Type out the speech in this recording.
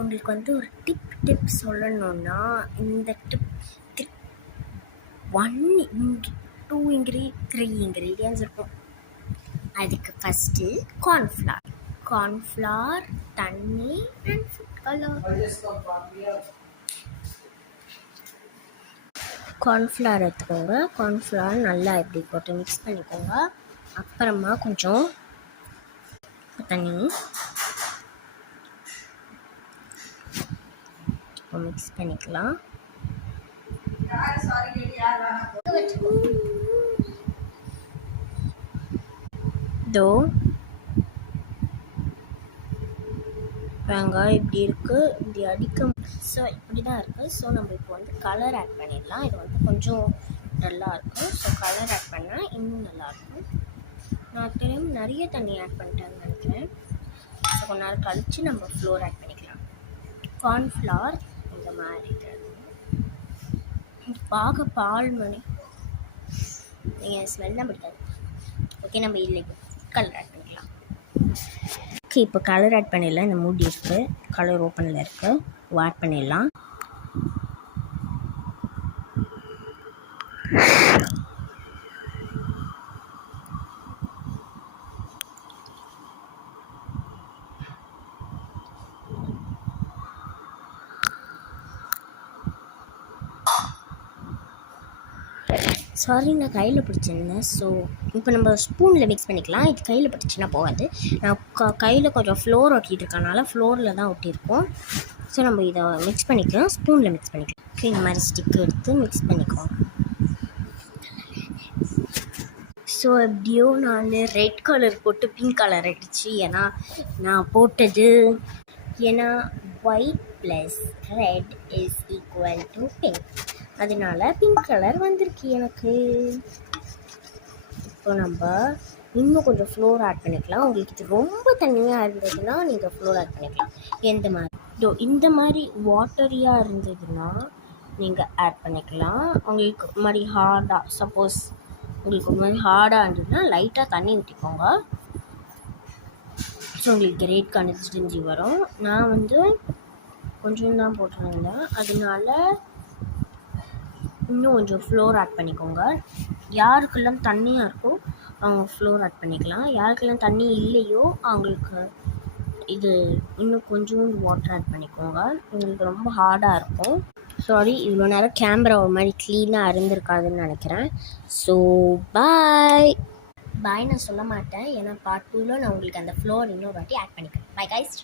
உங்களுக்கு வந்து ஒரு டிப் சொல்லணுன்னா இந்த டிப் 2 3 இன்க்ரீடியன்ஸ் இருக்கும். அதுக்கு ஃபஸ்ட்டு கார்ன்ஃப்ளவர், தண்ணி அண்ட் ஃபுட் கலர். கார்ன்ஃப்ளவர் எடுத்துக்கோங்க. கார்ன்ஃப்ளவர் நல்லா இப்படி போட்டு மிக்ஸ் பண்ணிக்கோங்க. அப்புறமா கொஞ்சம் தண்ணி மிக்ஸ் பண்ணிக்கலாம். வெங்காயம் இப்படி இருக்குது, இப்படி அடிக்க. ஸோ இப்படி தான் இருக்குது. ஸோ நம்ம இப்போ வந்து கலர் ஆட் பண்ணிடலாம். இது வந்து கொஞ்சம் டல்லாக இருக்கும். ஸோ கலர் ஆட் பண்ணால் இன்னும் நல்லாயிருக்கும். நான் நிறைய தண்ணி ஆட் பண்ணிட்டேன்னு நினைக்கிறேன். ஸோ கொஞ்ச நேரம் கழித்து நம்ம ஃப்ளோர் ஆட் பண்ணிக்கலாம். கார்ன்ஃப்ளவர் இந்த மாதிரி பார்க்க பால் மணி, நீங்கள் ஸ்மெல்லாம் பிடிக்காது. ஓகே, நம்ம இல்லை இப்போ கலர் ஆட் பண்ணிக்கலாம். ஓகே, இப்போ கலர் ஆட் பண்ணிடலாம். இந்த மூடி இருக்குது, கலர் ஓப்பனில் இருக்குது, ஆட் பண்ணிடலாம். சாரி, நான் கையில் பிடிச்சிருந்தேன். ஸோ இப்போ நம்ம ஸ்பூனில் மிக்ஸ் பண்ணிக்கலாம். இது கையில் பிடிச்சின்னா போகாது. நான் கையில் கொஞ்சம் ஃப்ளோர் ஒட்டிகிட்டு இருக்கனால ஃப்ளோரில் தான் ஒட்டியிருக்கோம். ஸோ நம்ம இதை மிக்ஸ் பண்ணிக்கலாம், ஸ்பூனில் மிக்ஸ் பண்ணிக்கலாம். ஓகே, இந்த மாதிரி ஸ்டிக் எடுத்து மிக்ஸ் பண்ணிக்கோங்க. ஸோ எப்படியோ நான் ரெட் கலர் போட்டு பிங்க் கலர் ஆகிடுச்சு. ஏன்னா நான் போட்டது white plus red is equal to pink. அதனால பிங்க் கலர் வந்திருக்கு எனக்கு. இப்போ நம்ம இன்னும் கொஞ்சம் ஃப்ளோர் ஆட் பண்ணிக்கலாம். உங்களுக்கு இது ரொம்ப தண்ணியாக இருந்ததுன்னா நீங்கள் ஃப்ளோர் ஆட் பண்ணிக்கலாம். இந்த மாதிரி வாட்டரியாக இருந்ததுன்னா நீங்கள் ஆட் பண்ணிக்கலாம். உங்களுக்கு ஒரு மாதிரி ஹார்டாக, சப்போஸ் உங்களுக்கு ஒரு மாதிரி ஹார்டாக இருந்ததுன்னா லைட்டாக தண்ணி ஊற்றிக்கோங்க. ஸோ உங்களுக்கு ரெட் கன்சிஸ்டன்சி வரும். நான் வந்து கொஞ்சம் தான் போட்டிருந்தேன், அதனால இன்னும் கொஞ்சம் ஃப்ளோர் ஆட் பண்ணிக்கோங்க. யாருக்கெல்லாம் தண்ணியாக இருக்கோ அவங்க ஃப்ளோர் ஆட் பண்ணிக்கலாம். யாருக்கெல்லாம் தண்ணி இல்லையோ அவங்களுக்கு இது இன்னும் கொஞ்சம் வாட்டர் ஆட் பண்ணிக்கோங்க. உங்களுக்கு ரொம்ப ஹார்டாக இருக்கும். சாரி, இவ்வளோ நேரம் கேமரா ஒரு மாதிரி க்ளீனாக இருந்திருக்காதுன்னு நினைக்கிறேன். ஸோ பாய் நான் சொல்ல மாட்டேன், ஏன்னா பார்ட் 2ல நான் உங்களுக்கு அந்த ஃப்ளோர் இன்னொரு வாட்டி ஆட் பண்ணிக்கிறேன். Bye guys.